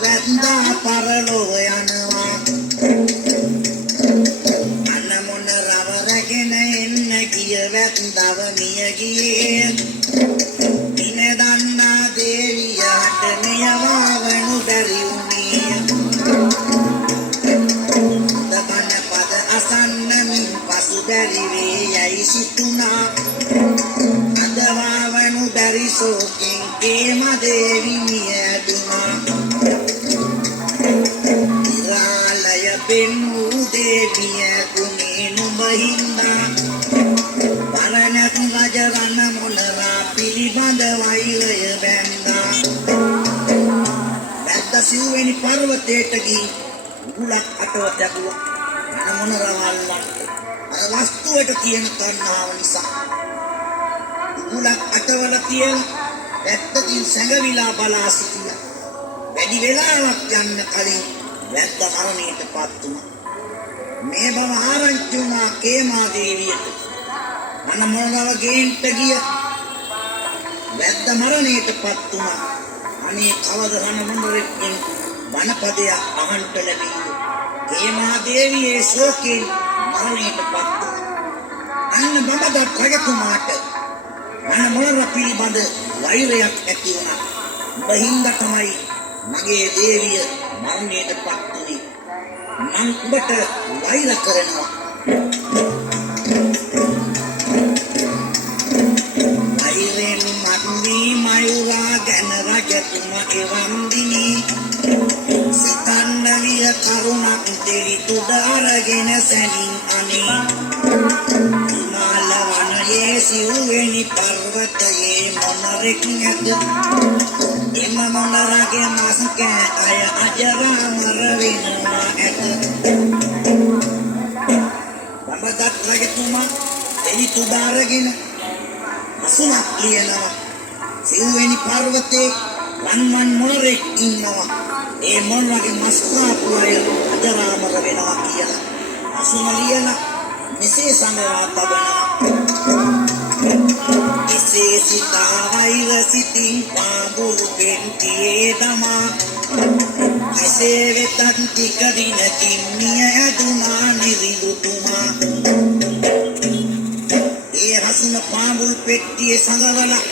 වැන්දා පරලොව යනවා අන්න මොන රව රැගෙන එන්න ගිය වැන්දව මිය ගියේ දින දන්නා දේවියට මෙයවා වනු බැරි වුණේ දබන පද අසන්නමින් පසු බැරි වේ යයි සිතුනා අදවාවනු බැරි සෝකින් කේම දේවි මිය ඇදුනා ඉරාලය පෙන්නු දේවිය ගුණේ නුඹ හින්දා පරණක් රජ රණ මොනරා පිළිබඳ වෛරය බැන්දා වැද්ද සිව්වෙනි පර්වතයට ගිහින් උගුලක් අටව දැකුවා අන මොනරවල්ලන් අර වස්තුවට තියෙන තණ්හාව නිසා උගුලක් අටවල තියෙන වැද්දකින් සැඟවිලා බලා සිටියා වැඩි වෙලාවක් යන්න කලින් වැද්ද මරණයටපත් වුණා මේ බව ආරංචි වුණා කේමා දේවියට අන මොනරව ගේන්ට ගිය වැද්ද මරණයටපත් වුණා අනේ කවද රණ මොනරෙක්ගෙන් වනපදයක් අහන්ට ලැබීද කේමා දේවියේ ශෝකයෙන් මරණයටපත් වුණා අන්න බඹදත් රජතුමාට අන මොනර පිළිබඳ වෛරයක් ඇති වුණා බහින්ද තමයි මගේ දේවිය මරණයටපත් වුණේ මං ඔබට වෛර කරනවා වෛරෙන් මත්වී මයුරා ගැන රජතුමා එවන්දිනි සිතන්න විය කරුණක් දෙවි තුඩ අරගෙන සැනින් අනේ හිමාල වනයේ සිව්වෙනි පර්වතයේ මොනරෙක් නැත එම මොනරගේ මාසකෑ අය අජරාමර වෙනවා ඇත බඹදත් රජතුමා එලි තුඩ අරගෙන අසුනක් ලියනවා සිව්වෙනි පර්වතයේ රන්වන් මොනරෙක් ඉන්නවා ඒ මොනරගේ මස් කාපු අය අජරාමර වෙනවා කියලා අසුන ලියලා මෙසේ සඳහා තබනවා එසේ සිතා වෛර සිතින් පාඹුරු පෙන්තියේ දමා එසේ වෙතත් ටික දිනකින් මිය ඇදුනා නිරිඳුතුමා ඒ හසුන පාඹුරු පෙට්ටියේ සඟවලා